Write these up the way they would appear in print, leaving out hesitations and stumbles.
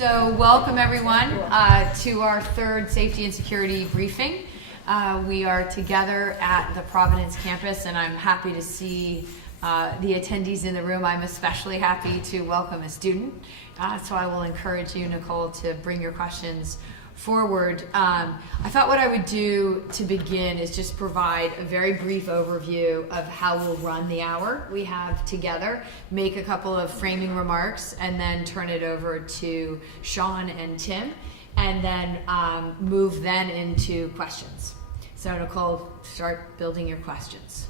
So welcome everyone to our third safety and security briefing. We are together at the Providence campus, and I'm happy to see the attendees in the room. I'm especially happy to welcome a student, so I will encourage you, Nicole, to bring your questions forward. I thought what I would do to begin is just provide a very brief overview of how we'll run the hour we have together, make a couple of framing remarks, and then turn it over to Sean and Tim, and then move then into questions. So Nicole, start building your questions.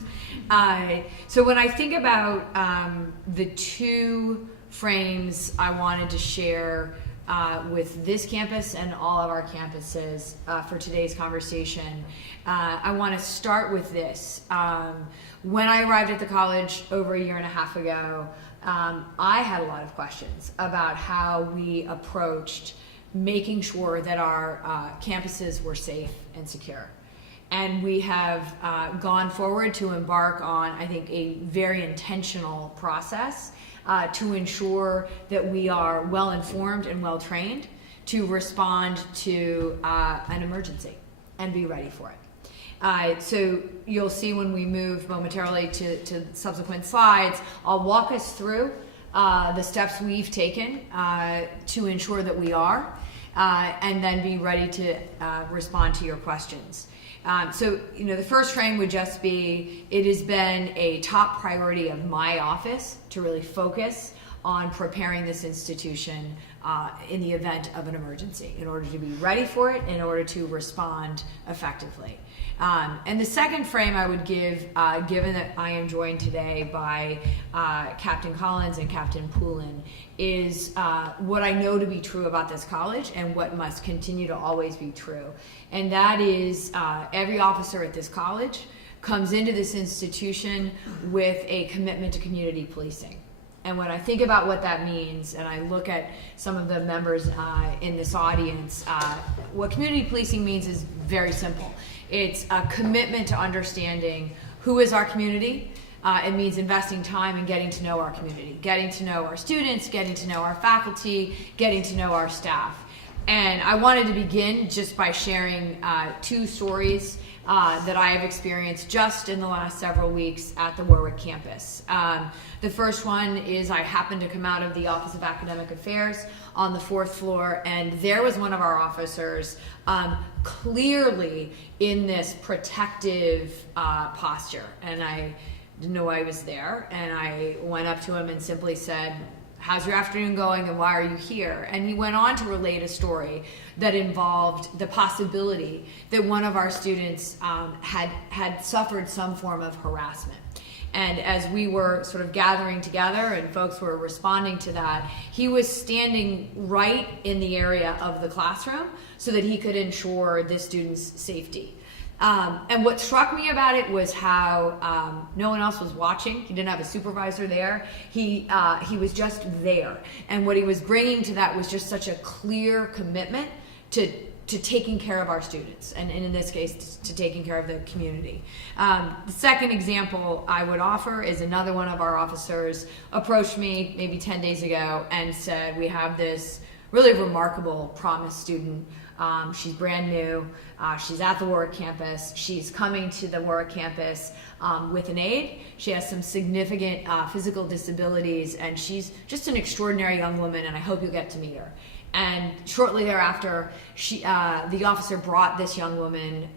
So when I think about the two frames I wanted to share with this campus and all of our campuses for today's conversation, I want to start with this. When I arrived at the college over a year and a half ago, I had a lot of questions about how we approached making sure that our campuses were safe and secure. And we have gone forward to embark on, I think, a very intentional process to ensure that we are well informed and well trained to respond to an emergency and be ready for it. So you'll see when we move momentarily to subsequent slides, I'll walk us through the steps we've taken to ensure that we are, and then be ready to respond to your questions. So, the first frame would just be, it has been a top priority of my office to really focus on preparing this institution in the event of an emergency, in order to be ready for it, in order to respond effectively. And the second frame I would give, given that I am joined today by Captain Collins and Captain Poulin, is what I know to be true about this college and what must continue to always be true. And that is every officer at this college comes into this institution with a commitment to community policing. And when I think about what that means, and I look at some of the members in this audience, what community policing means is very simple. It's a commitment to understanding who is our community. It means investing time in getting to know our community, getting to know our students, getting to know our faculty, getting to know our staff. And I wanted to begin just by sharing two stories that I have experienced just in the last several weeks at the Warwick campus. The first one is, I happened to come out of the Office of Academic Affairs on the 4th floor, and there was one of our officers clearly in this protective posture. And I didn't know I was there, and I went up to him and simply said, "How's your afternoon going, and why are you here?" And he went on to relate a story that involved the possibility that one of our students had suffered some form of harassment. And as we were sort of gathering together and folks were responding to that, he was standing right in the area of the classroom so that he could ensure this student's safety. And what struck me about it was how no one else was watching. He didn't have a supervisor there. He was just there. And what he was bringing to that was just such a clear commitment to taking care of our students, and in this case, to taking care of the community. The second example I would offer is another one of our officers approached me maybe 10 days ago and said, "We have this really remarkable Promise student. She's brand new. She's at the Warwick campus. She's coming to the Warwick campus with an aide. She has some significant physical disabilities, and she's just an extraordinary young woman, and I hope you'll get to meet her." And shortly thereafter, the officer brought this young woman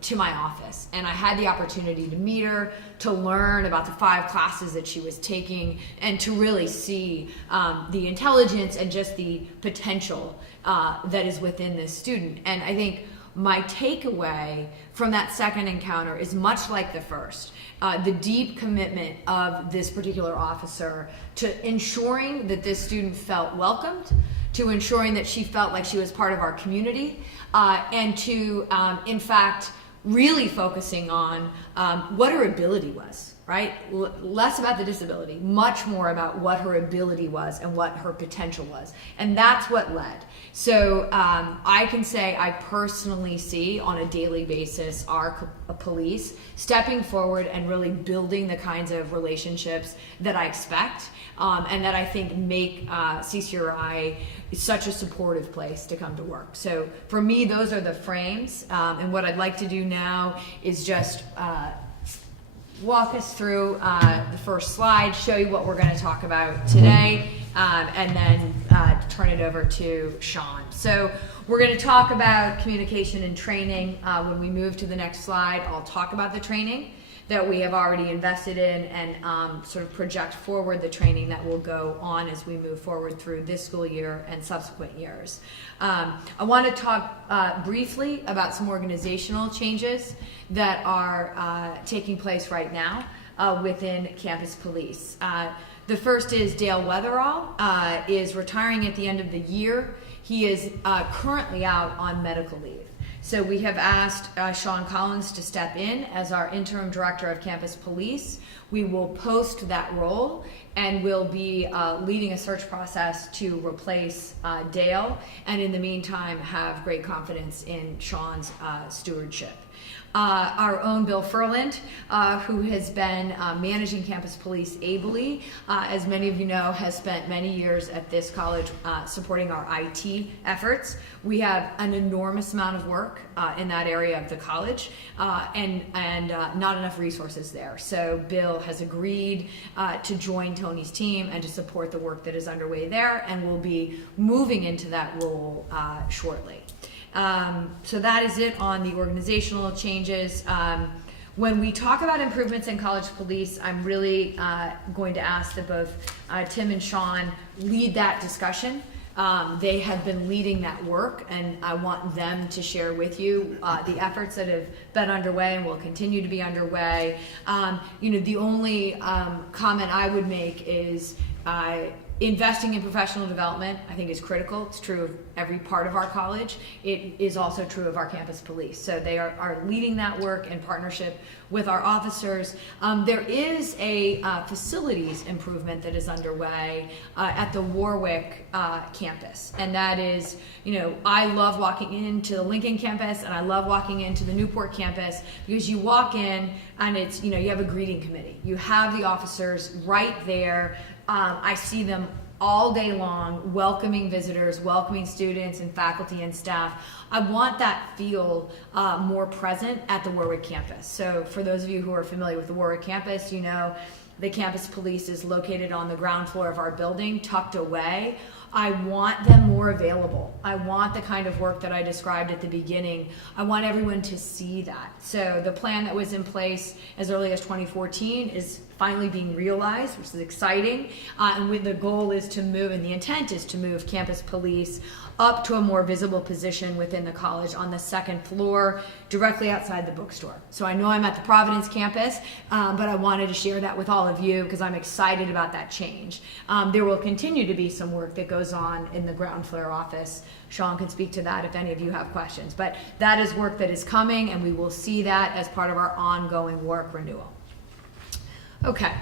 to my office, and I had the opportunity to meet her, to learn about the 5 classes that she was taking, and to really see the intelligence and just the potential that is within this student. And I think my takeaway from that second encounter is much like the first. The deep commitment of this particular officer to ensuring that this student felt welcomed, to ensuring that she felt like she was part of our community, and to, in fact, really focusing on what her ability was. right? Less about the disability, much more about what her ability was and what her potential was. And that's what led. So I can say I personally see on a daily basis our police stepping forward and really building the kinds of relationships that I expect and that I think make CCRI such a supportive place to come to work. So for me, those are the frames. And what I'd like to do now is just walk us through the first slide, show you what we're going to talk about today, and then turn it over to Sean. So we're going to talk about communication and training. When we move to the next slide, I'll talk about the training that we have already invested in and sort of project forward the training that will go on as we move forward through this school year and subsequent years. I want to talk briefly about some organizational changes that are taking place right now within campus police. The first is Dale Weatherall is retiring at the end of the year. He is currently out on medical leave. So we have asked Sean Collins to step in as our interim director of campus police. We will post that role and will be leading a search process to replace Dale, and in the meantime have great confidence in Sean's stewardship. Our own Bill Furland, who has been managing campus police ably, as many of you know, has spent many years at this college supporting our IT efforts. We have an enormous amount of work in that area of the college and not enough resources there. So Bill has agreed to join Tony's team and to support the work that is underway there, and will be moving into that role shortly. So that is it on the organizational changes. When we talk about improvements in college police, I'm really going to ask that both Tim and Sean lead that discussion. They have been leading that work, and I want them to share with you the efforts that have been underway and will continue to be underway. The only comment I would make is investing in professional development, I think, is critical. It's true of every part of our college. It is also true of our campus police. So they are leading that work in partnership with our officers. There is a facilities improvement that is underway at the Warwick campus. And that is, I love walking into the Lincoln campus and I love walking into the Newport campus, because you walk in and it's, you have a greeting committee. You have the officers right there. I see them all day long, welcoming visitors, welcoming students and faculty and staff. I want that feel more present at the Warwick campus. So for those of you who are familiar with the Warwick campus, the campus police is located on the ground floor of our building, tucked away. I want them more available. I want the kind of work that I described at the beginning. I want everyone to see that. So the plan that was in place as early as 2014 is finally being realized, which is exciting. And the goal is to move, and the intent is to move campus police up to a more visible position within the college on the second floor, directly outside the bookstore. So I know I'm at the Providence campus, but I wanted to share that with all of you because I'm excited about that change. There will continue to be some work that goes on in the ground floor office. Sean can speak to that if any of you have questions, but that is work that is coming, and we will see that as part of our ongoing work renewal. Okay,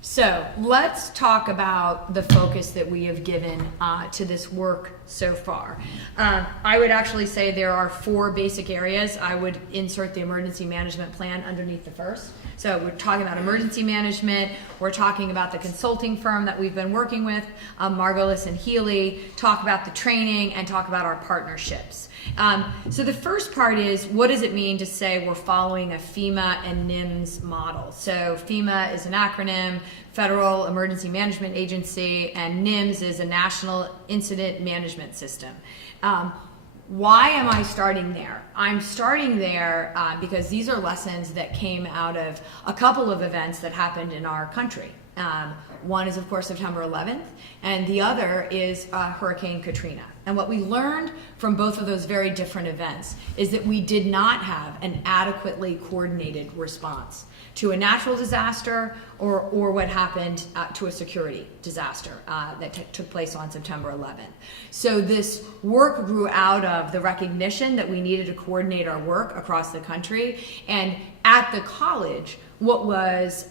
so let's talk about the focus that we have given to this work so far. I would actually say there are 4 basic areas. I would insert the emergency management plan underneath the first. So we're talking about emergency management. We're talking about the consulting firm that we've been working with, Margolis and Healy, talk about the training, and talk about our partnerships. So the first part is, what does it mean to say we're following a FEMA and NIMS model? So FEMA is an acronym, Federal Emergency Management Agency, and NIMS is a National Incident Management System. Why am I starting there? I'm starting there because these are lessons that came out of a couple of events that happened in our country. One is, of course, September 11th, and the other is Hurricane Katrina. And what we learned from both of those very different events is that we did not have an adequately coordinated response to a natural disaster or what happened to a security disaster that took place on September 11th. So this work grew out of the recognition that we needed to coordinate our work across the country. And at the college, what was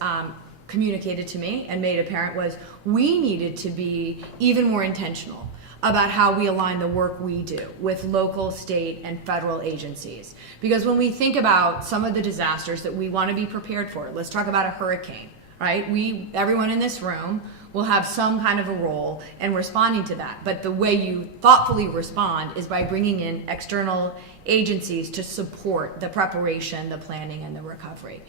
communicated to me and made apparent was we needed to be even more intentional about how we align the work we do with local, state, and federal agencies. Because when we think about some of the disasters that we want to be prepared for, let's talk about a hurricane, right? Everyone in this room will have some kind of a role in responding to that. But the way you thoughtfully respond is by bringing in external agencies to support the preparation, the planning, and the recovery.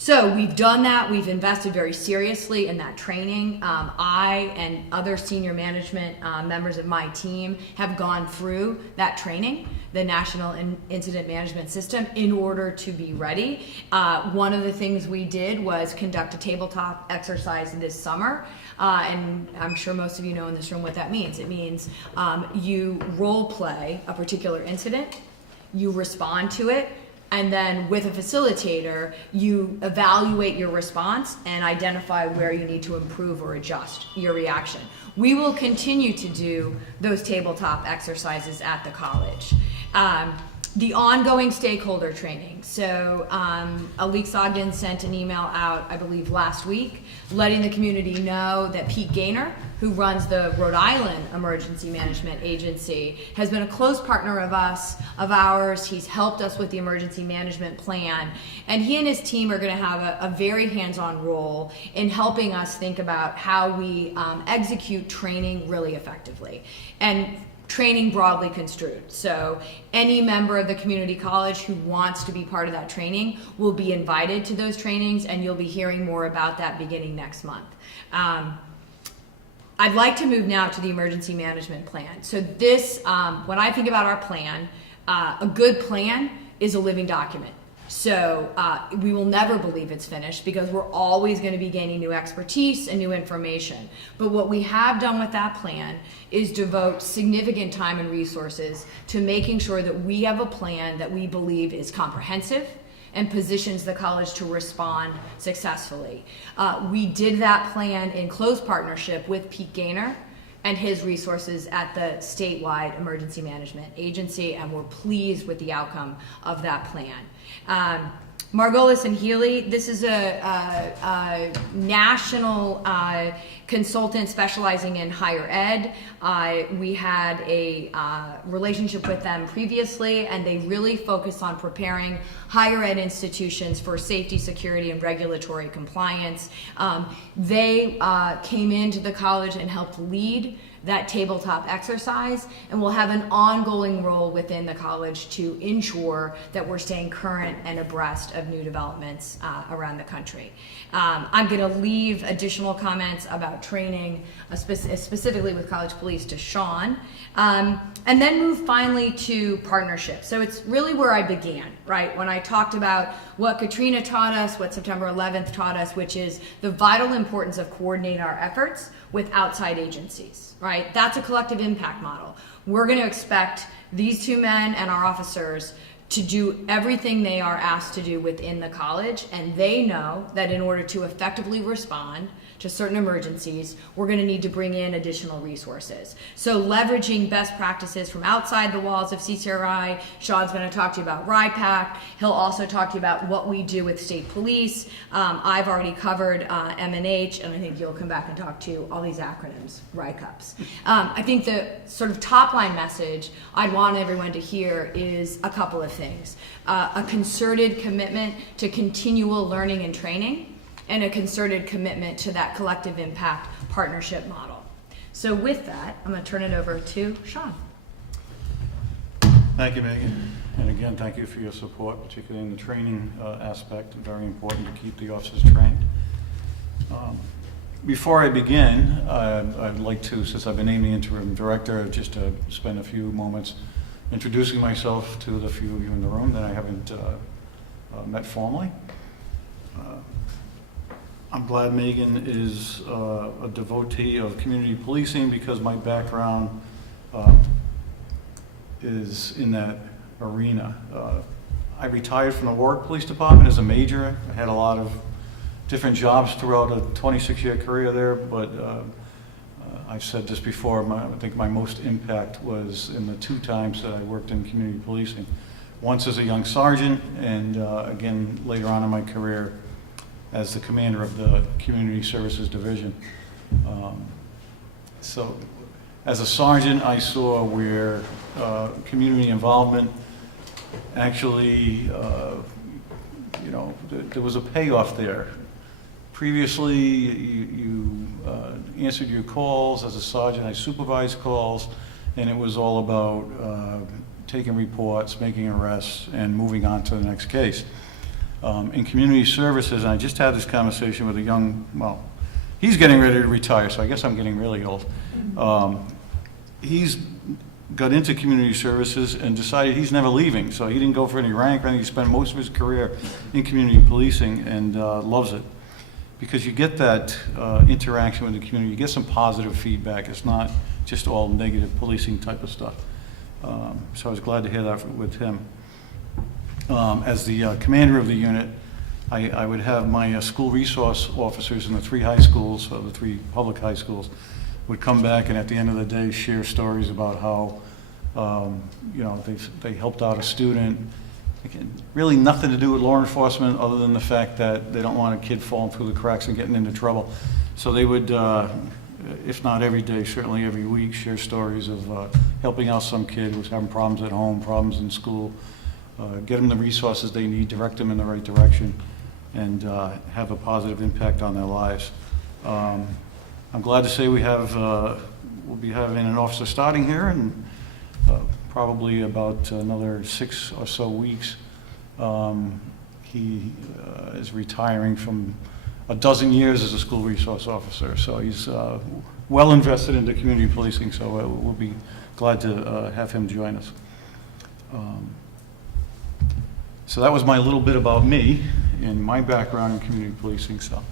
So we've done that. We've invested very seriously in that training. I and other senior management members of my team have gone through that training, the National Incident Management System, in order to be ready. One of the things we did was conduct a tabletop exercise this summer. And I'm sure most of you know in this room what that means. It means you role play a particular incident, you respond to it, and then with a facilitator, you evaluate your response and identify where you need to improve or adjust your reaction. We will continue to do those tabletop exercises at the college. The ongoing stakeholder training. So Alex Ogden sent an email out, I believe, last week, letting the community know that Pete Gaynor, who runs the Rhode Island Emergency Management Agency, has been a close partner of ours. He's helped us with the emergency management plan. And he and his team are going to have a very hands-on role in helping us think about how we execute training really effectively. And training broadly construed. So any member of the community college who wants to be part of that training will be invited to those trainings, and you'll be hearing more about that beginning next month. I'd like to move now to the emergency management plan. So this, when I think about our plan, a good plan is a living document. So we will never believe it's finished because we're always going to be gaining new expertise and new information. But what we have done with that plan is devote significant time and resources to making sure that we have a plan that we believe is comprehensive and positions the college to respond successfully. We did that plan in close partnership with Pete Gaynor and his resources at the statewide emergency management agency, and we're pleased with the outcome of that plan. Margolis and Healy, this is a national consultant specializing in higher ed. We had a relationship with them previously, and they really focus on preparing higher ed institutions for safety, security, and regulatory compliance. They came into the college and helped lead that tabletop exercise, and will have an ongoing role within the college to ensure that we're staying current and abreast of new developments around the country. I'm going to leave additional comments about training, specifically with college police, to Sean, and then move finally to partnerships. So it's really where I began, right? When I talked about what Katrina taught us, what September 11th taught us, which is the vital importance of coordinating our efforts with outside agencies, right? That's a collective impact model. We're going to expect these two men and our officers to do everything they are asked to do within the college, and they know that in order to effectively respond to certain emergencies, we're going to need to bring in additional resources. So leveraging best practices from outside the walls of CCRI. Sean's going to talk to you about RIPAC. He'll also talk to you about what we do with state police. I've already covered M&H, and I think you'll come back and talk to all these acronyms, RICUPs. I think the sort of top line message I'd want everyone to hear is a couple of things. A concerted commitment to continual learning and training, and a concerted commitment to that collective impact partnership model. So with that, I'm going to turn it over to Sean. Thank you, Megan. And again, thank you for your support, particularly in the training aspect. Very important to keep the officers trained. Before I begin, I'd like to, since I've been named the interim director, just to spend a few moments introducing myself to the few of you in the room that I haven't met formally. I'm glad Megan is a devotee of community policing because my background is in that arena. I retired from the Warwick Police Department as a major. I had a lot of different jobs throughout a 26-year career there, but I've said this before, I think my most impact was in the 2 times that I worked in community policing. Once as a young sergeant, and again later on in my career as the commander of the Community Services Division. So as a sergeant, I saw where community involvement actually, there was a payoff there. Previously, you answered your calls. As a sergeant, I supervised calls, and it was all about taking reports, making arrests, and moving on to the next case. In community services, and I just had this conversation with a young, he's getting ready to retire, so I guess I'm getting really old. He's got into community services and decided he's never leaving, so he didn't go for any rank or anything. He spent most of his career in community policing and loves it, because you get that interaction with the community, you get some positive feedback. It's not just all negative policing type of stuff. So I was glad to hear that with him. As the commander of the unit, I would have my school resource officers in the 3 high schools, the 3 public high schools, would come back and at the end of the day share stories about how they helped out a student. Again, really nothing to do with law enforcement other than the fact that they don't want a kid falling through the cracks and getting into trouble. So they would, if not every day, certainly every week, share stories of helping out some kid who was having problems at home, problems in school, get them the resources they need, direct them in the right direction, and have a positive impact on their lives. I'm glad to say we'll be having an officer starting here in probably about another 6 or so weeks. He is retiring from a dozen years as a school resource officer, so he's well invested into community policing, so we'll be glad to have him join us. So that was my little bit about me and my background in community policing. So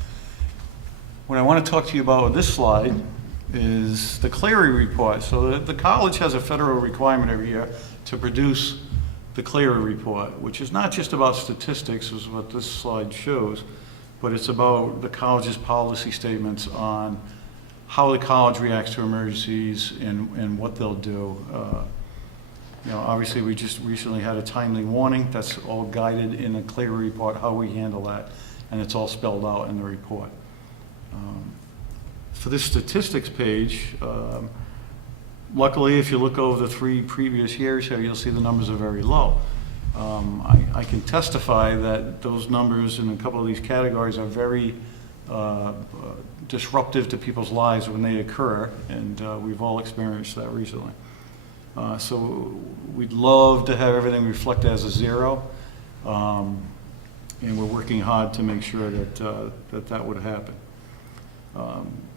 what I want to talk to you about with this slide is the Cleary Report. So the college has a federal requirement every year to produce the Cleary Report, which is not just about statistics, is what this slide shows, but it's about the college's policy statements on how the college reacts to emergencies and what they'll do. Obviously we just recently had a timely warning. That's all guided in the Cleary Report, how we handle that, and it's all spelled out in the report. For this statistics page, luckily if you look over the 3 previous years here, you'll see the numbers are very low. I can testify that those numbers in a couple of these categories are very disruptive to people's lives when they occur, and we've all experienced that recently. So we'd love to have everything reflect as a 0, and we're working hard to make sure that that would happen.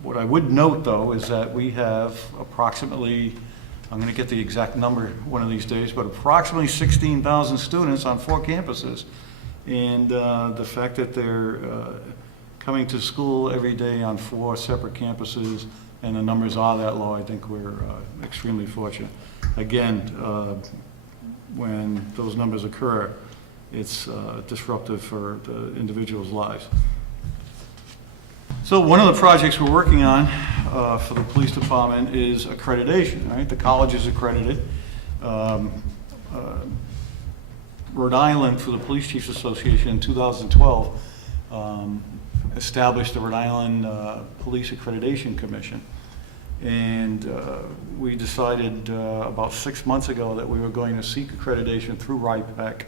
What I would note, though, is that we have approximately, I'm going to get the exact number one of these days, but approximately 16,000 students on 4 campuses. And the fact that they're coming to school every day on 4 separate campuses and the numbers are that low, I think we're extremely fortunate. Again, when those numbers occur, it's disruptive for the individuals' lives. So one of the projects we're working on for the police department is accreditation, right? The college is accredited. Rhode Island, through the Police Chiefs Association in 2012, established the Rhode Island Police Accreditation Commission. And we decided about 6 months ago that we were going to seek accreditation through RIPEC.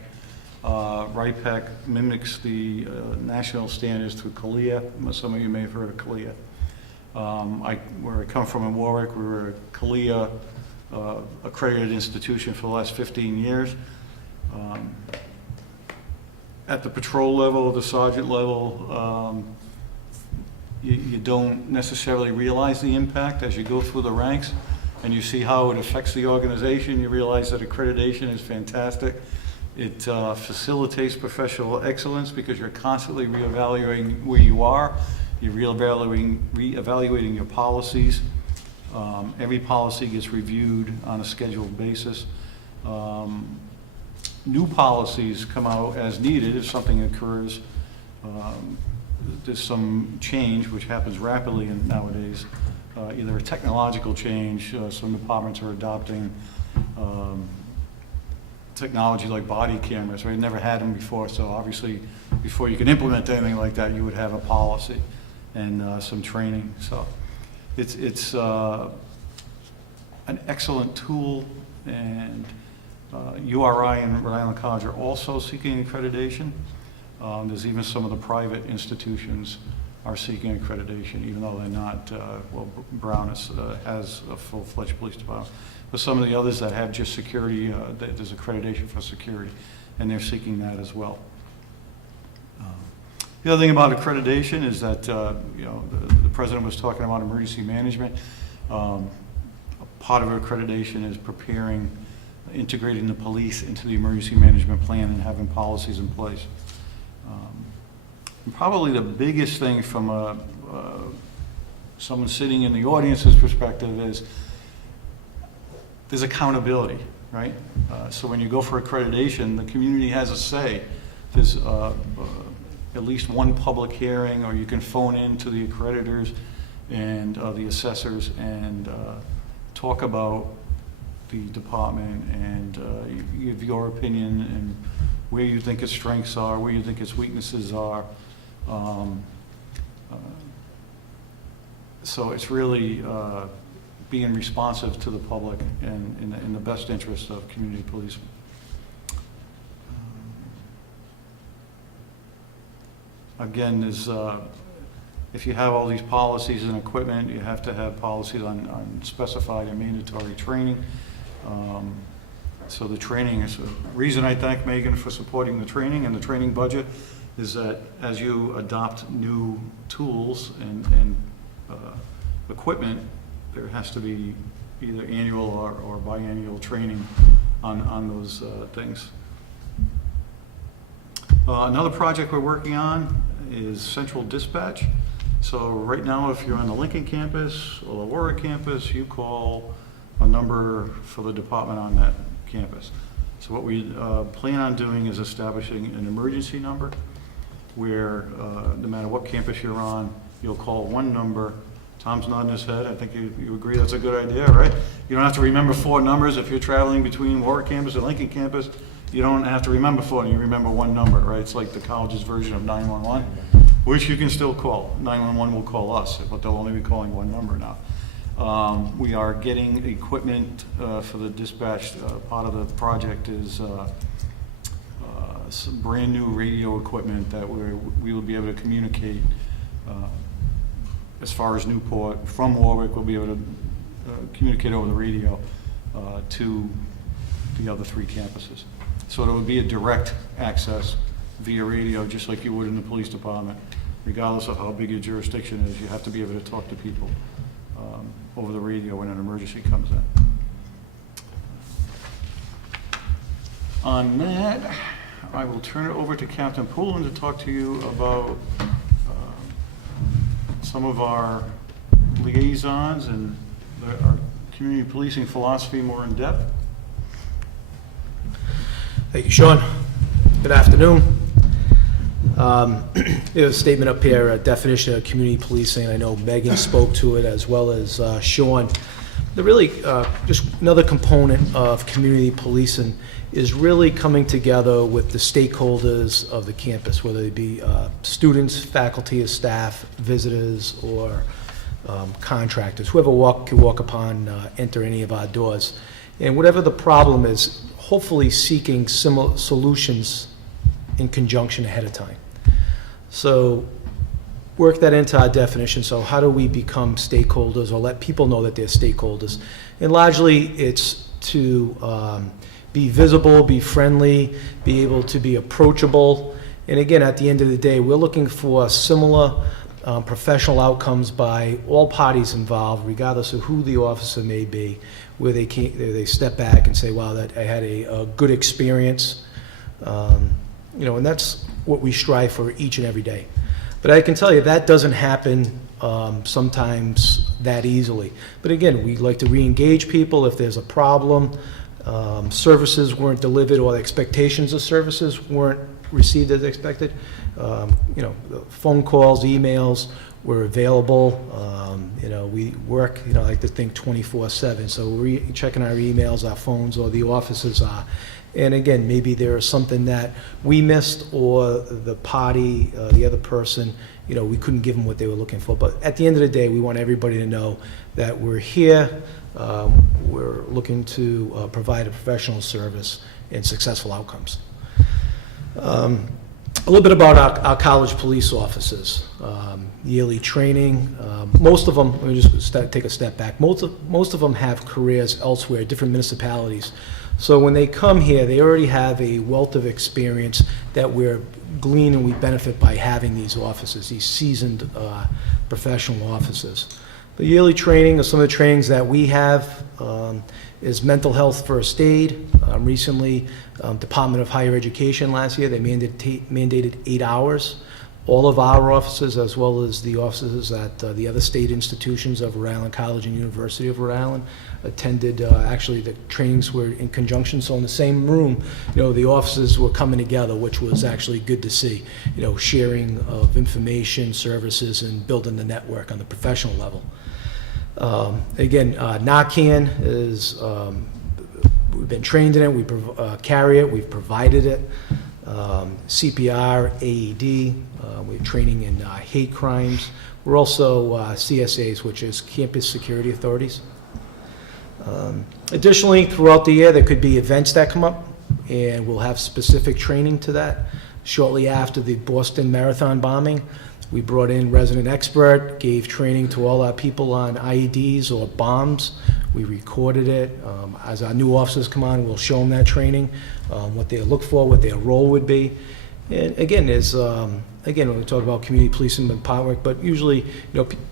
RIPEC mimics the national standards through CALIA. Some of you may have heard of CALIA. Where I come from in Warwick, we were a CALIA accredited institution for the last 15 years. At the patrol level, the sergeant level, you don't necessarily realize the impact as you go through the ranks and you see how it affects the organization. You realize that accreditation is fantastic. It facilitates professional excellence because you're constantly reevaluating where you are. You're reevaluating your policies. Every policy gets reviewed on a scheduled basis. New policies come out as needed if something occurs. There's some change which happens rapidly nowadays, either a technological change, some departments are adopting technology like body cameras. We had never had them before, so obviously before you can implement anything like that, you would have a policy and some training. So it's an excellent tool, and URI and Rhode Island College are also seeking accreditation. There's even some of the private institutions are seeking accreditation, even though they're not, well, Brown has a full-fledged police department. But some of the others that have just security, there's accreditation for security, and they're seeking that as well. The other thing about accreditation is that, you know, the president was talking about emergency management. Part of accreditation is integrating the police into the emergency management plan and having policies in place. And probably the biggest thing from someone sitting in the audience's perspective is there's accountability, right? So when you go for accreditation, the community has a say. There's at least one public hearing, or you can phone in to the accreditors and the assessors and talk about the department and you give your opinion and where you think its strengths are, where you think its weaknesses are. So it's really being responsive to the public and in the best interest of community police. Again, there's, if you have all these policies and equipment, you have to have policies on specified and mandatory training. So the training is a reason I thank Megan for supporting the training and the training budget is that as you adopt new tools and equipment, there has to be either annual or biannual training on those things. Another project we're working on is central dispatch. So right now, if you're on the Lincoln campus or the Warwick campus, you call a number for the department on that campus. So what we plan on doing is establishing an emergency number where no matter what campus you're on, you'll call one number. Tom's nodding his head. I think you agree that's a good idea, right? You don't have to remember 4 numbers. If you're traveling between Warwick campus and Lincoln campus, you don't have to remember 4, you remember one number, right? It's like the college's version of 911, which you can still call. 911 will call us, but they'll only be calling one number now. We are getting equipment for the dispatch. Part of the project is some brand new radio equipment that we will be able to communicate as far as Newport. From Warwick, we'll be able to communicate over the radio to the other 3 campuses. So there would be a direct access via radio, just like you would in the police department. Regardless of how big your jurisdiction is, you have to be able to talk to people over the radio when an emergency comes in. On that, I will turn it over to Captain Poulin to talk to you about some of our liaisons and our community policing philosophy more in depth. Thank you, Sean. Good afternoon. There's a statement up here, a definition of community policing. I know Megan spoke to it as well as Sean. The really, just another component of community policing is really coming together with the stakeholders of the campus, whether they be students, faculty, or staff, visitors, or contractors, whoever can walk upon, enter any of our doors. And whatever the problem is, hopefully seeking similar solutions in conjunction ahead of time. So work that into our definition. So how do we become stakeholders or let people know that they're stakeholders? And largely it's to be visible, be friendly, be able to be approachable. And again, at the end of the day, we're looking for similar professional outcomes by all parties involved, regardless of who the officer may be, where they step back and say, wow, that I had a good experience. You know, and that's what we strive for each and every day. But I can tell you that doesn't happen sometimes that easily. But again, we like to re-engage people if there's a problem, services weren't delivered or expectations of services weren't received as expected. You know, phone calls, emails, we're available. We work, I like to think 24/7, so we're checking our emails, our phones, or the offices are. And again, maybe there is something that we missed, or the party, the other person, we couldn't give them what they were looking for. But at the end of the day, we want everybody to know that we're here, we're looking to provide a professional service and successful outcomes. A little bit about our college police officers. Yearly training. Most of them, let me just take a step back. Most of them have careers elsewhere, different municipalities. So when they come here, they already have a wealth of experience that we're gleaning, we benefit by having these officers, these seasoned professional officers. The yearly training, or some of the trainings that we have, is mental health first aid. Recently, Department of Higher Education last year, they mandated 8 hours. All of our officers, as well as the officers at the other state institutions of Rhode Island College and University of Rhode Island, attended, actually the trainings were in conjunction, so in the same room, the officers were coming together, which was actually good to see, sharing of information, services, and building the network on the professional level. Again, Narcan is, we've been trained in it, we carry it, we've provided it. CPR, AED, we have training in hate crimes. We're also CSAs, which is Campus Security Authorities. Additionally, throughout the year, there could be events that come up, and we'll have specific training to that. Shortly after the Boston Marathon bombing, we brought in resident expert, gave training to all our people on IEDs or bombs. We recorded it. As our new officers come on, we'll show them that training, what they look for, what their role would be. And again, when we talk about community policing and part work, but usually,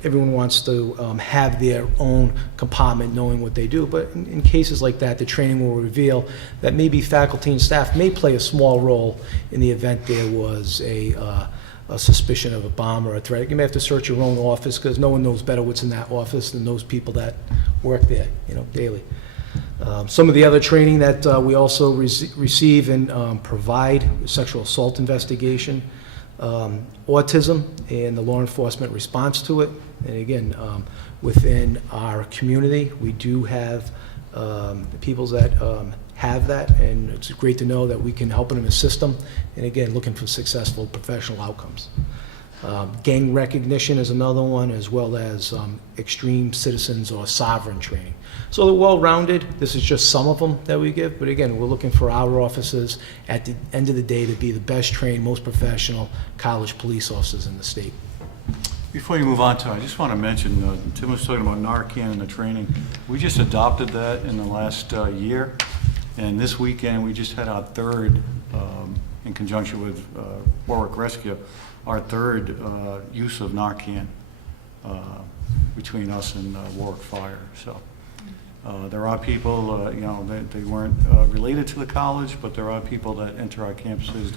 everyone wants to have their own compartment, knowing what they do. But in cases like that, the training will reveal that maybe faculty and staff may play a small role in the event there was a suspicion of a bomb or a threat. You may have to search your own office, because no one knows better what's in that office than those people that work there, daily. Some of the other training that we also receive and provide: sexual assault investigation, autism, and the law enforcement response to it. And again, within our community, we do have people that have that, and it's great to know that we can help them and assist them, and again, looking for successful professional outcomes. Gang recognition is another one, as well as extreme citizens or sovereign training. So they're well-rounded. This is just some of them that we give, but again, we're looking for our officers at the end of the day to be the best trained, most professional college police officers in the state. Before you move on to, I just want to mention, Tim was talking about Narcan and the training. We just adopted that in the last year, and this weekend we just had our third, in conjunction with Warwick Rescue, our third use of Narcan between us and Warwick Fire. So there are people, they weren't related to the college, but there are people that enter our campuses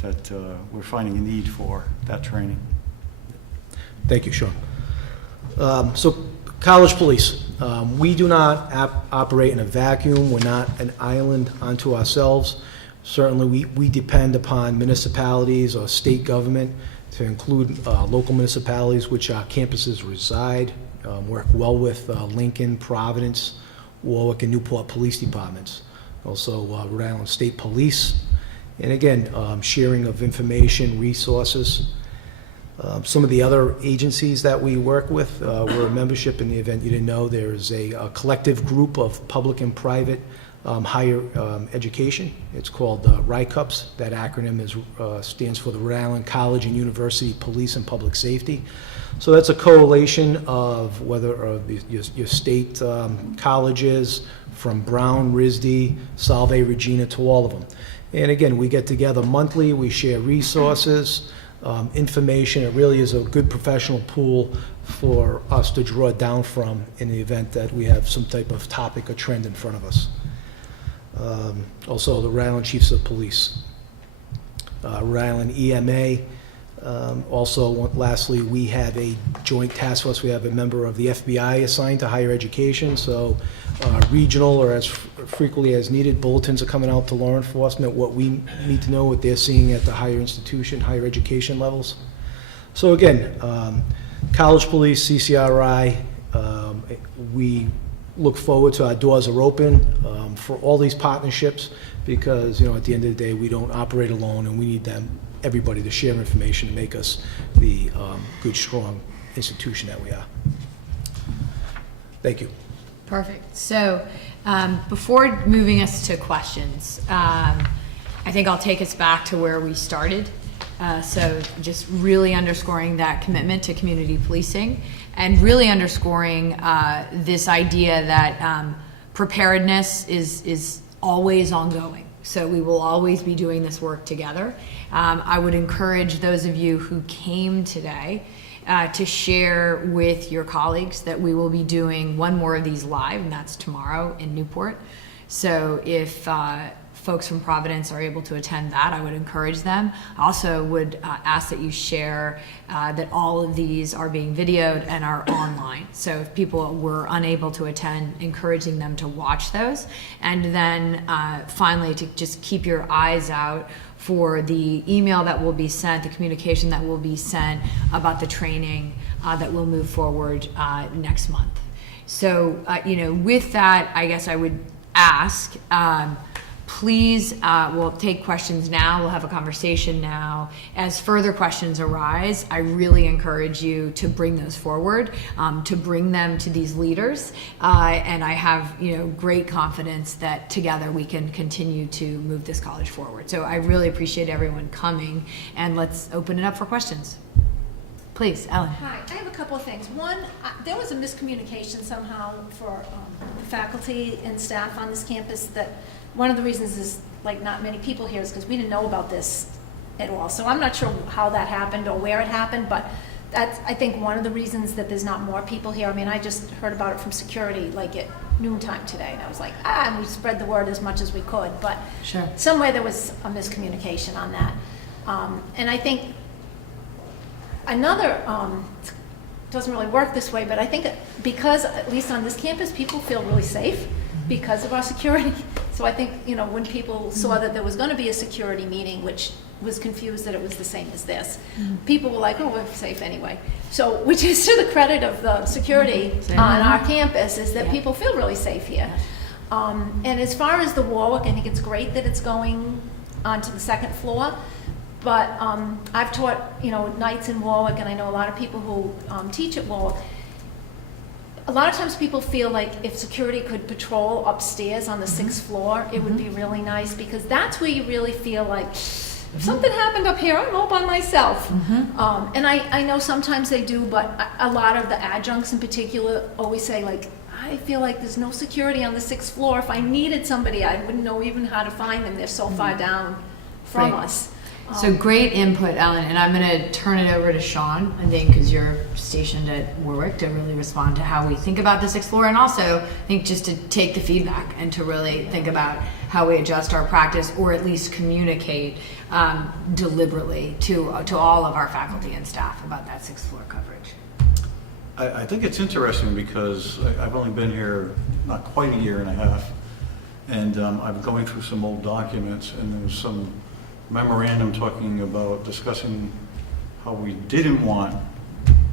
that we're finding a need for that training. Thank you, Sean. So, college police. We do not operate in a vacuum. We're not an island unto ourselves. Certainly, we depend upon municipalities or state government, to include local municipalities which our campuses reside, work well with Lincoln, Providence, Warwick, and Newport police departments. Also, Rhode Island State Police. And again, sharing of information, resources. Some of the other agencies that we work with, we're a membership, in the event you didn't know, there's a collective group of public and private higher education. It's called RICUPS. That acronym stands for the Rhode Island College and University Police and Public Safety. So that's a correlation of whether your state colleges, from Brown, RISD, Salve, Regina, to all of them. And again, we get together monthly, we share resources, information. It really is a good professional pool for us to draw down from in the event that we have some type of topic or trend in front of us. Also, the Rhode Island Chiefs of Police, Rhode Island EMA. Also, lastly, we have a joint task force. We have a member of the FBI assigned to higher education, so regional or as frequently as needed, bulletins are coming out to law enforcement, what we need to know, what they're seeing at the higher institution, higher education levels. So again, College Police, CCRI, we look forward to our doors are open for all these partnerships because, at the end of the day, we don't operate alone and we need everybody to share information to make us the good, strong institution that we are. Thank you. Perfect. So before moving us to questions, I think I'll take us back to where we started. So just really underscoring that commitment to community policing and really underscoring this idea that preparedness is always ongoing. So we will always be doing this work together. I would encourage those of you who came today to share with your colleagues that we will be doing one more of these live, and that's tomorrow in Newport. So if folks from Providence are able to attend that, I would encourage them. I also would ask that you share that all of these are being videoed and are online. So if people were unable to attend, encouraging them to watch those. And then finally, to just keep your eyes out for the email that will be sent, the communication that will be sent about the training that will move forward next month. So, with that, I guess I would ask, please, we'll take questions now. We'll have a conversation now. As further questions arise, I really encourage you to bring those forward, to bring them to these leaders. And I have, great confidence that together we can continue to move this college forward. So I really appreciate everyone coming, and let's open it up for questions. Please, Ellen. Hi, I have a couple of things. One, there was a miscommunication somehow for faculty and staff on this campus that one of the reasons is not many people here is because we didn't know about this at all. So I'm not sure how that happened or where it happened, but that's, I think, one of the reasons that there's not more people here. I mean, I just heard about it from security at noontime today, and I was like, and we spread the word as much as we could, but Sure. Somewhere there was a miscommunication on that. And I think another, doesn't really work this way, but I think because, at least on this campus, people feel really safe because of our security. So I think, when people saw that there was going to be a security meeting, which was confused that it was the same as this, people were like, oh, we're safe anyway. So, which is to the credit of the security on our campus, is that people feel really safe here. And as far as the Warwick, I think it's great that it's going onto the second floor. But I've taught, nights in Warwick, and I know a lot of people who teach at Warwick. A lot of times people feel like if security could patrol upstairs on the sixth floor, it would be really nice, because that's where you really feel like, if something happened up here, I'm all by myself. And I know sometimes they do, but a lot of the adjuncts in particular always say, I feel like there's no security on the sixth floor. If I needed somebody, I wouldn't know even how to find them. They're so far down from us. So great input, Ellen, and I'm going to turn it over to Sean, I think, because you're stationed at Warwick, to really respond to how we think about the sixth floor, and also, I think, just to take the feedback and to really think about how we adjust our practice, or at least communicate deliberately to all of our faculty and staff about that sixth floor coverage. I think it's interesting because I've only been here not quite a year and a half, and I'm going through some old documents, and there was some memorandum discussing how we didn't want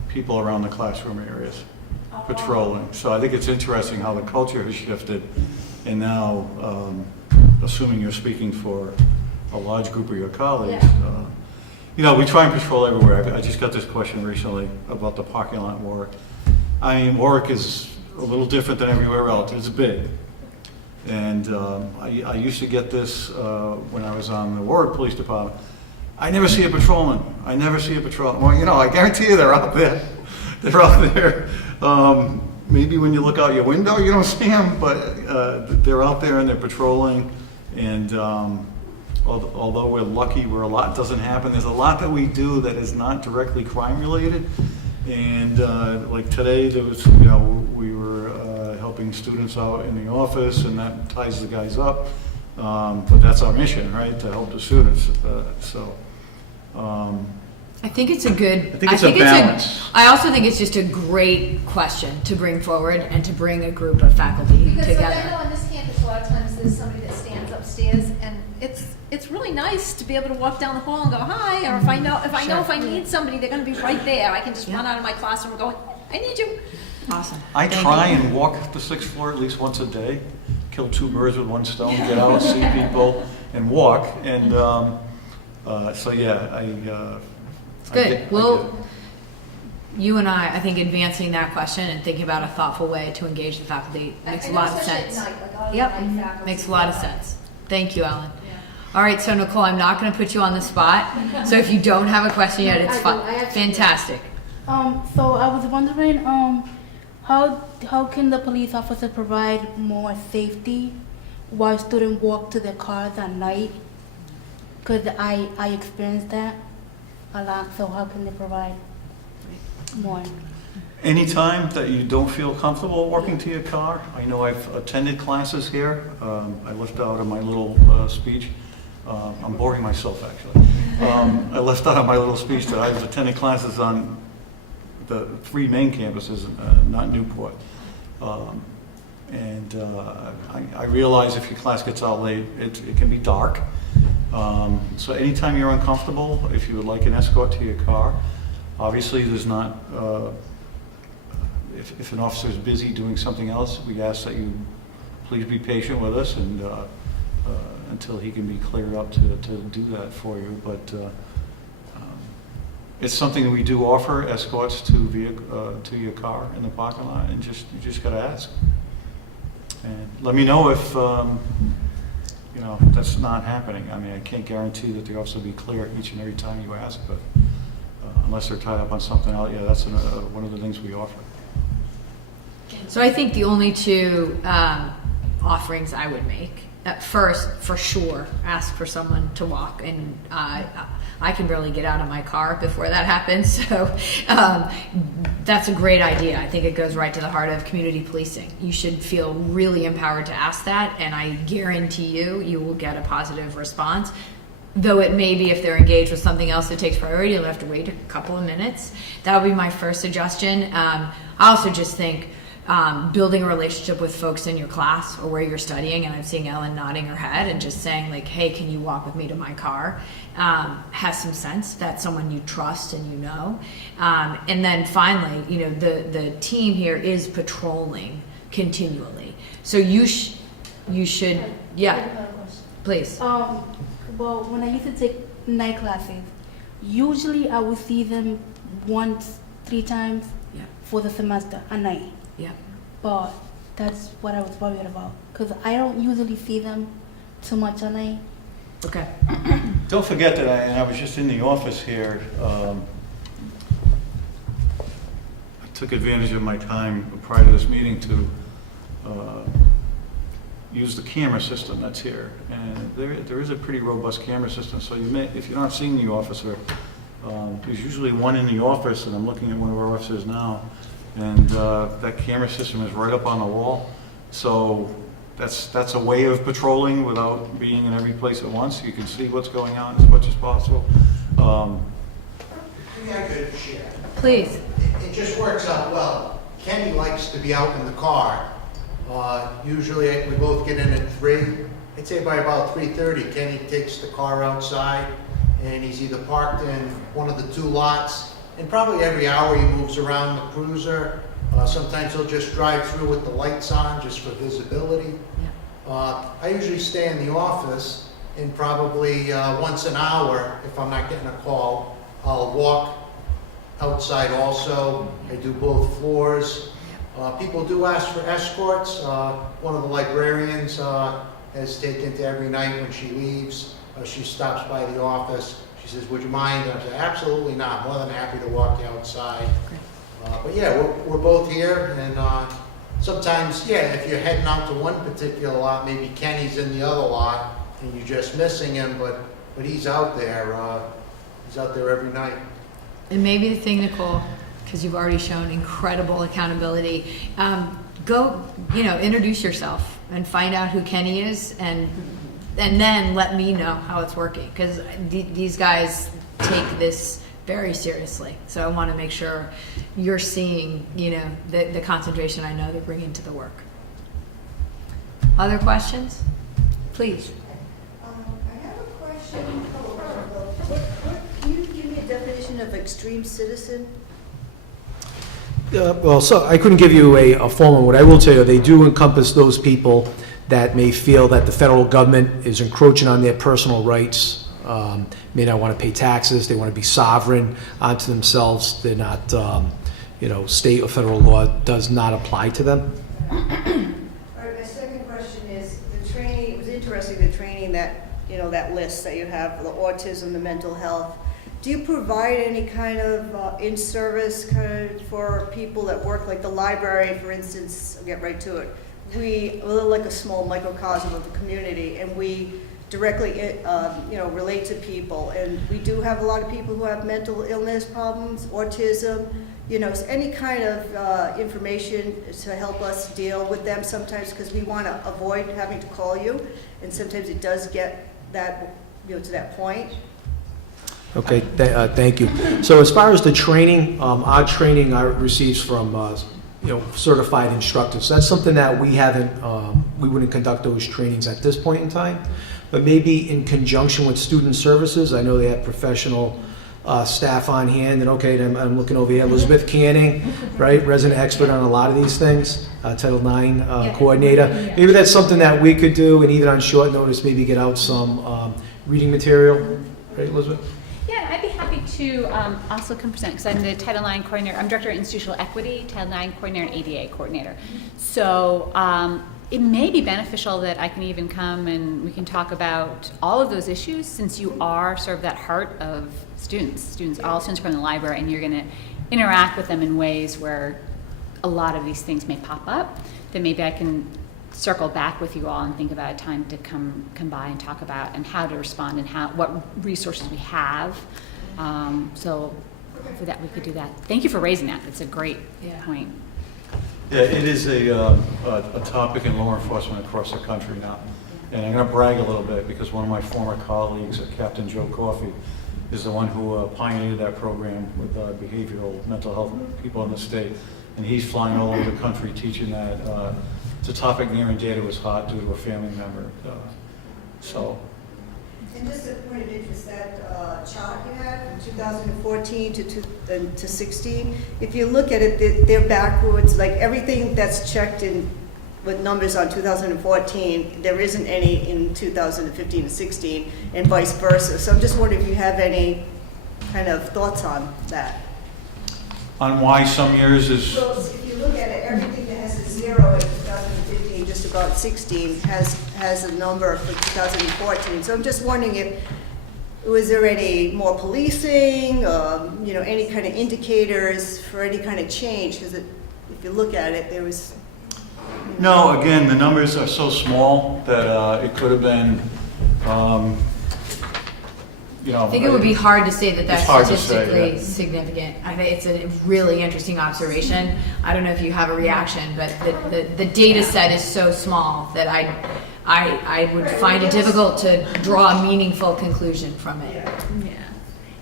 people around the classroom areas patrolling. So I think it's interesting how the culture has shifted, and now, assuming you're speaking for a large group of your colleagues, we try and patrol everywhere. I just got this question recently about the parking lot in Warwick. I mean, Warwick is a little different than everywhere else. It's big. And I used to get this when I was on the Warwick Police Department. I never see a patrolman. Well, I guarantee you they're out there. They're out there. Maybe when you look out your window, you don't see them, but they're out there and they're patrolling. And although we're lucky where a lot doesn't happen, there's a lot that we do that is not directly crime related. And like today, there was, we were helping students out in the office, and that ties the guys up. But that's our mission, right? To help the students. I think it's a good. I think it's a balance. I also think it's just a great question to bring forward and to bring a group of faculty because together. I know on this campus a lot of times there's somebody that stands upstairs, and it's really nice to be able to walk down the hall and go, hi, or if I know if I need somebody, they're gonna be right there. I can just run out of my classroom and go, I need you. Awesome. I try and walk the 6th floor at least once a day, kill 2 birds with 1 stone, get out, see people, and walk. And so, yeah, It's good. You and I think advancing that question and thinking about a thoughtful way to engage the faculty makes a lot of sense. Yep, makes a lot of sense. Thank you, Ellen. All right, so Nicole, I'm not going to put you on the spot. So if you don't have a question yet, it's fine. Fantastic. So I was wondering, how can the police officer provide more safety while students walk to their cars at night? Because I experienced that a lot, so how can they provide more? Anytime that you don't feel comfortable walking to your car, I know I've attended classes here. I left out of my little speech. I'm boring myself, actually. I left out of my little speech that I've attended classes on the 3 main campuses, not Newport. I realize if your class gets out late, it can be dark. So anytime you're uncomfortable, if you would like an escort to your car, obviously there's not, if an officer is busy doing something else, we ask that you please be patient with us and until he can be cleared up to do that for you. But it's something that we do offer, escorts to your car in the parking lot, and you just got to ask. And let me know if that's not happening. I mean, I can't guarantee that the officer will be clear each and every time you ask, but unless they're tied up on something else, yeah, that's one of the things we offer. So I think the only 2 offerings I would make, at first, for sure, ask for someone to walk, and I can barely get out of my car before that happens, so that's a great idea. I think it goes right to the heart of community policing. You should feel really empowered to ask that, and I guarantee you will get a positive response. Though it may be if they're engaged with something else that takes priority, you'll have to wait a couple of minutes. That would be my first suggestion. I also just think building a relationship with folks in your class or where you're studying, and I'm seeing Ellen nodding her head and just saying like, hey, can you walk with me to my car, has some sense. That's someone you trust and you know. And then finally, the team here is patrolling continually. So you should, yeah, please. Well, when I used to take night classes, usually I would see them once, 3 times for the semester at night. Yeah. But that's what I was worried about, because I don't usually see them too much at night. Okay. Don't forget that I was just in the office here. I took advantage of my time prior to this meeting to use the camera system that's here, and there is a pretty robust camera system. So if you're not seeing the officer, there's usually one in the office, and I'm looking at one of our officers now, and that camera system is right up on the wall. So that's a way of patrolling without being in every place at once. You can see what's going on as much as possible. Maybe I could share. Please. It just works out well. Kenny likes to be out in the car. Usually we both get in at 3. I'd say by about 3:30, Kenny takes the car outside, and he's either parked in one of the 2 lots, and probably every hour he moves around the cruiser. Sometimes he'll just drive through with the lights on just for visibility. I usually stay in the office, and probably once an hour, if I'm not getting a call, I'll walk outside also. I do both floors. People do ask for escorts. One of the librarians has taken to every night when she leaves. She stops by the office. She says, would you mind? I say, absolutely not. More than happy to walk you outside. But yeah, we're both here, and sometimes, yeah, if you're heading out to one particular lot, maybe Kenny's in the other lot, and you're just missing him, but he's out there. He's out there every night. And maybe the thing, Nicole, because you've already shown incredible accountability, go, introduce yourself and find out who Kenny is, and then let me know how it's working, because these guys take this very seriously. So I want to make sure you're seeing, the concentration I know they're bringing to the work. Other questions? Please. I have a question, a couple of extreme citizen? Well, so I couldn't give you a formal one. What I will tell you, they do encompass those people that may feel that the federal government is encroaching on their personal rights, may not want to pay taxes, they want to be sovereign onto themselves. They're not, state or federal law does not apply to them. All right, my second question is, the training, it was interesting, the training that, that list that you have, the autism, the mental health. Do you provide any kind of in-service kind of for people that work, like the library, for instance? I'll get right to it. We're like a small microcosm of the community, and we directly, relate to people. And we do have a lot of people who have mental illness problems, autism, so any kind of information to help us deal with them sometimes, because we want to avoid having to call you, and sometimes it does get that, to that point. Okay, thank you. So as far as the training, our training I receives from, certified instructors. That's something that we haven't, we wouldn't conduct those trainings at this point in time, but maybe in conjunction with student services. I know they have professional staff on hand, and okay, I'm looking over here, Elizabeth Canning, right, resident expert on a lot of these things, Title IX coordinator. Maybe that's something that we could do, and even on short notice, maybe get out some reading material, right, Elizabeth? Yeah, I'd be happy to also come present, because I'm the Title IX coordinator. I'm Director of Institutional Equity, Title IX coordinator, and ADA coordinator. So it may be beneficial that I can even come and we can talk about all of those issues, since you are sort of that heart of students. All students from the library, and you're going to interact with them in ways where a lot of these things may pop up. Then maybe I can circle back with you all and think about a time to come by and talk about and how to respond and what resources we have. So for that, we could do that. Thank you for raising that. That's a great point. Yeah, it is a topic in law enforcement across the country now. And I'm going to brag a little bit, because one of my former colleagues, Captain Joe Coffey, is the one who pioneered that program with behavioral mental health people in the state. And he's flying all over the country teaching that. It's a topic near and dear to his heart due to a family member. And just a point of interest, that chart you had from 2014 to 16, if you look at it, they're backwards. Like everything that's checked in with numbers on 2014, there isn't any in 2015 and 16, and vice versa. So I'm just wondering if you have any kind of thoughts on that. On why some years is... Well, if you look at it, everything that has a 0 in 2015, just about 16, has a number for 2014. So I'm just wondering was there any more policing, any kind of indicators for any kind of change? Because if you look at it, there was... No, again, the numbers are so small that it could have been, I think it would be hard to say that It's hard that's to say, statistically yeah. significant. I think it's a really interesting observation. I don't know if you have a reaction, but the data set is so small that I would find it difficult to draw a meaningful conclusion from it.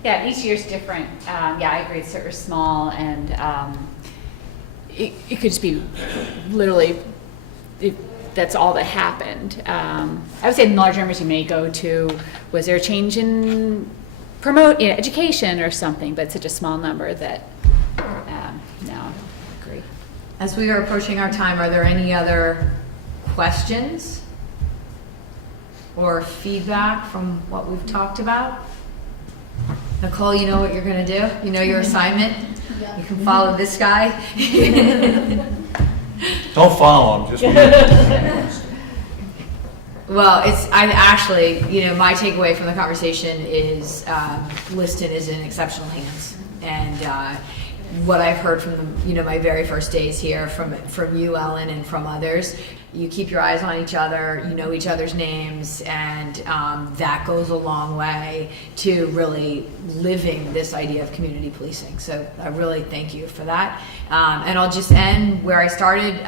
Yeah, each year's different. I agree, it's sort of small, and it could just be literally, that's all that happened. I would say in large numbers you may go to, was there a change in education or something, but it's such a small number that, no, I agree. As we are approaching our time, are there any other questions or feedback from what we've talked about? Nicole, you know what you're going to do? You know your assignment? Yeah. You can follow this guy. don't follow them, just... Well, I actually, my takeaway from the conversation is Liston is in exceptional hands. And what I've heard from my very first days here from you, Ellen, and from others, you keep your eyes on each other, you know each other's names, and that goes a long way to really living this idea of community policing. So I really thank you for that. And I'll just end where I started.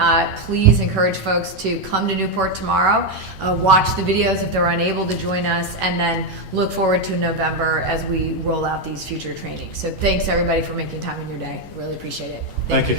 Please encourage folks to come to Newport tomorrow, watch the videos if they're unable to join us, and then look forward to November as we roll out these future trainings. So thanks everybody for making time in your day. Really appreciate it. Thank you.